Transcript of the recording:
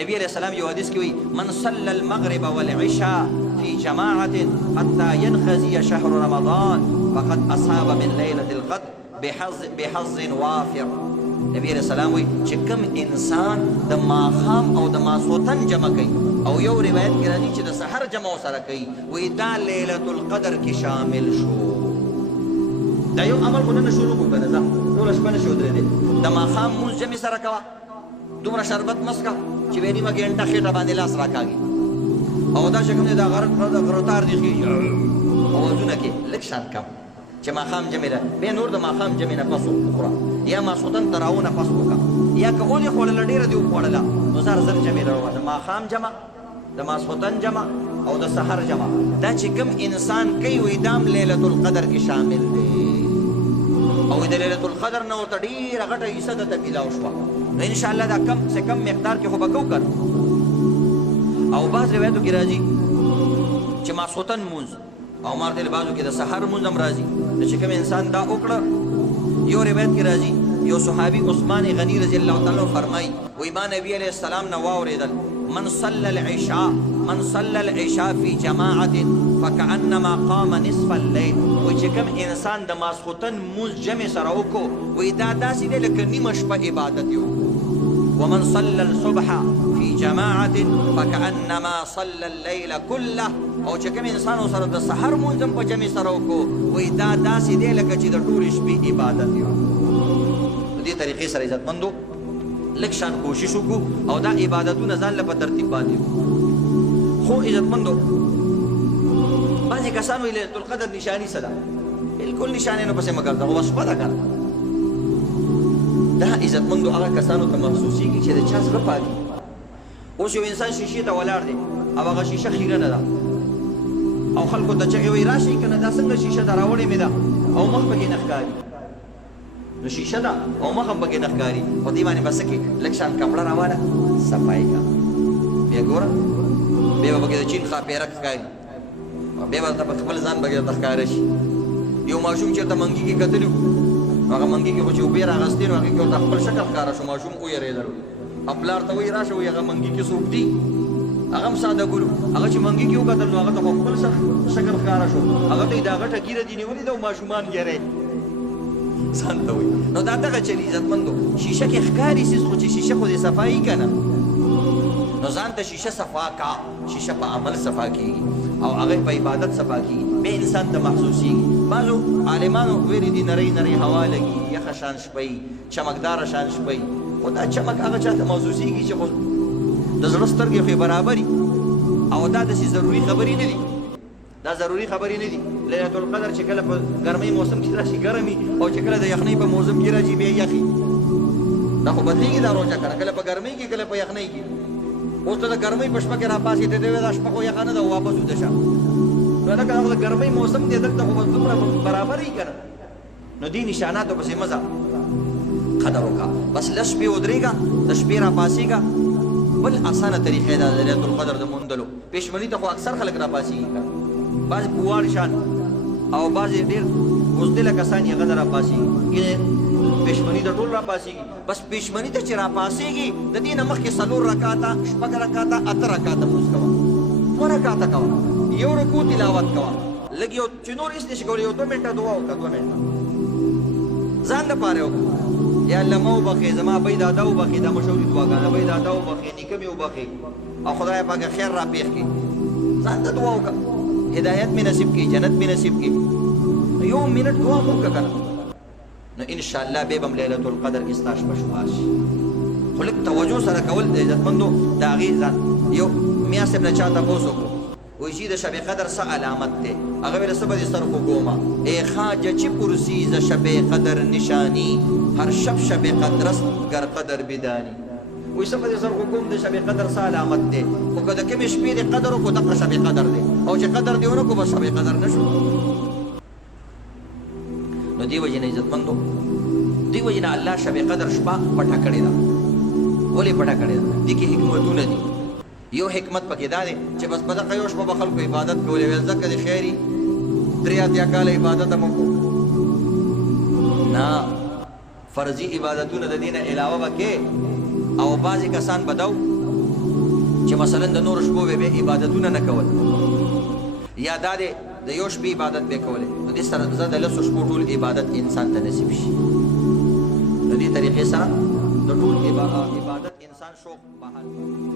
نبی علیہ السلام یو حدیث کی ہوئی من صلی المغرب والعشاء فی جماعت حتی ینخزی شهر رمضان فقد اصاب من لیلة القدر بحظ وافر. نبی علیہ السلام وی چې کم انسان د ماخام او د ماسوتن جمع کوي او یو روایت کې راځي چې د سحر جمع سره کوي وی دا لیلة القدر کې شامل شو. دا یو عمل خو نه شروع کو کنه دا ټول شپه نه شو درې د ماخام مونږ جمع سره کوا دومره شربت مسکا چې ویني ما ګنټه خېټه باندې لاس راکاږي او دا شکم دا غرتار دی خېږي او ځونه کې لک شان کم چې ماخام جمع ده به نور د ماخام جمع نه پسو خورا یا ماسوتن تراونه پس وکا یا که اولې خوړل ډېره دی وخوړله نو زر زر جمع راوړه د ماخام جمع د ماسوتن جمع او د سحر جمع دا چې کوم انسان کوي وی دام لیلة القدر کې شامل دی او د لیلة القدر نه ورته ډېره غټه حصه درته میلاو شوه نو انشاءالله دا کم سے کم مقدار کې خو به کوو کړ. او بعض روایتو کې راځي چې ماسوتن مونځ او مارته بعضو کې د سحر مونځ هم راځي چې کوم انسان دا وکړه. یو روایت کې راځي یو صحابي عثمان غنی رضی الله تعالی فرمای وی ما نبی علیہ السلام نو اوریدل من صلى العشاء في جماعة فكأنما قام نصف الليل وی چې کوم انسان د ماسختن مونځ جمع سره وکړو وی دا داسې دی لکه نیمه شپه عبادت یو. ومن صلى الصبح في جماعة فكأنما صلى الليل كله او چې کوم انسان سره د سحر مونځ په جمع سره وکړو وی دا داسې دی لکه چې د ټولې شپې عبادت یو. په دې طریقې سره عزتمندو لږ شان کوشش وکړو او دا عبادتونه ځان له په ترتیب باندې خو عزتمندو بعضې کسان وایي لیلة القدر نشاني څه ده بلکل نشانې نه پسې مه ګرځه خو شپه ده که دا عزتمندو هغه کسانو ته محسوسېږي چې د چا زړه پاکي. اوس یو انسان شیشې ته ولاړ دی او هغه شیشه خیره نه ده او خلکو ته چغې وایي راشئ که نه دا څنګه شیشه ده راوړې مې ده او مخ پکې نه ښکاري نو شیشه ده او مخ هم پکې نه ښکاري په دې باندې به څه کړې لږ شان کپړه راواله صفایي کړه بیا ګوره بیا به پکې د چین ښاپېرک ښکاري بیا به په خپل ځان پکې درته ښکاره شي. یو ماشوم چېرته منګي کې کتلي هغه منګي کې خو چې اوبې راغستې نو هغې کې ورته خپل شکل ښکاره شو ماشوم ویرېدل او پلار ته وایي راشه وایي هغه منګي کې څوک دي هغه هم ساده ګلو هغه چې منګي کې وکتل نو هغه ته خو خپل شکل ښکاره شو هغه ته یې دا غټه ګیره دي نیولې ده او ماشومان یری ځان ته وایي نو دا دغه چلي عزتمندو شیشه کې ښکاري سیز خو چې شیشه خو دې صفایي که نه نو ځان ته شیشه صفا کا شیشه په عمل صفا کېږي او هغه په عبادت صفا کېږي بیا انسان ته محسوسېږي. بعضو عالمانو ویلي دي نری نری هوا لګي یخه شان شپی چمکداره شان شپی خو دا چمک هغه چا ته محسوسېږي چې خو د زړه سترګې خو یې برابري او دا داسې ضروري خبرې نه دي دا ضروري خبرې نه دي. لیلة القدر چې کله په ګرمۍ موسم کې راشي ګرم وي او چې کله د یخنۍ په موسم کې راشي بیا یخي دا خو بدلېږي دا روژه کنه کله په ګرمۍ کې کله په یخنۍ کې. اوس ته د ګرمۍ په شپه کې راپاسې ته دی دا شپه خو یخه نه ده واپس وده شه نو لکه هغه د ګرمۍ موسم دی دلته خو دومره برابر وي که نه نو دې نشاناتو پسې مه ځه قدر وکړه بس لږ شپې ودرېږه د شپې راپاسېږه. بل اسانه طریقې ده د لیلة القدر د موندلو پېشمني ته خو اکثر خلک راپاسېږي که بعضې پوواړ شان او بعضې ډېر بزدله کسان یې هغه ته راپاسېږي پېشمني ته ټول راپاسېږي بس پېشمني ته چې راپاسېږي د دې نه مخکې 4 رکاته 6 رکاته 8 رکاته لمونځ کوه 2 رکاته کوه یو رکوع تلاوت کوه لږ یو چې نور هېڅ نشي کولی یو 2 منټه دعا وکړه 2 منټه ځان دپاره وکړه یا الله ما وبخې زما بی دادا وبخې دا مشهوري دعاګانې بی دادا وبخې نیکه مې وبخې او خدای پاک خیر را پېښ کړي ځان ته دعا وکړه هدایت مې نصیب کړي جنت مې نصیب کړي یو منټ دعا مو وکړه که نه نو انشاءالله بیا به هم لیلة القدر کې ستا شپه شمار شي. خو لږ توجه سره کول د عزتمندو د هغې ځان یو میا صاحب نه چا تپوس وکړو وایي چې د شب قدر څه علامت دی هغه ویله څه به دې سر خوږومه ای خواجه چې پرسی ز شب قدر نشانی هر شب شب قدر است گر قدر بدانی وایي څه به دې سر خوږوم د شب قدر څه علامت دی خو که د کومې شپې دې قدر وکړو دغه شب قدر دی او چې قدر دې ونه کړو بس شب قدر نه شو. نو دی وجه نه عزتمندو دی وجه نه الله شب قدر شپه پټه کړې ده ولې پټه کړې ده دې کې حکمتونه دي. یو حکمت پکې دا دی چې بس په دغه یو شپه به خلکو عبادت کولې ویل ځکه د خیري 3 کاله عبادت هم وکړو نه فرضي عبادتونه د دې نه علاوه به کې او بعضې کسان به دو چې مثلا د نور شپو به عبادتونه نه کول یا دا د یو شپې عبادت به کولې نو دې سره زه د لسو شپو ټول عبادت انسان ته نصیب شي د دې طریقې سره د ټول عبادت انسان شوق بحال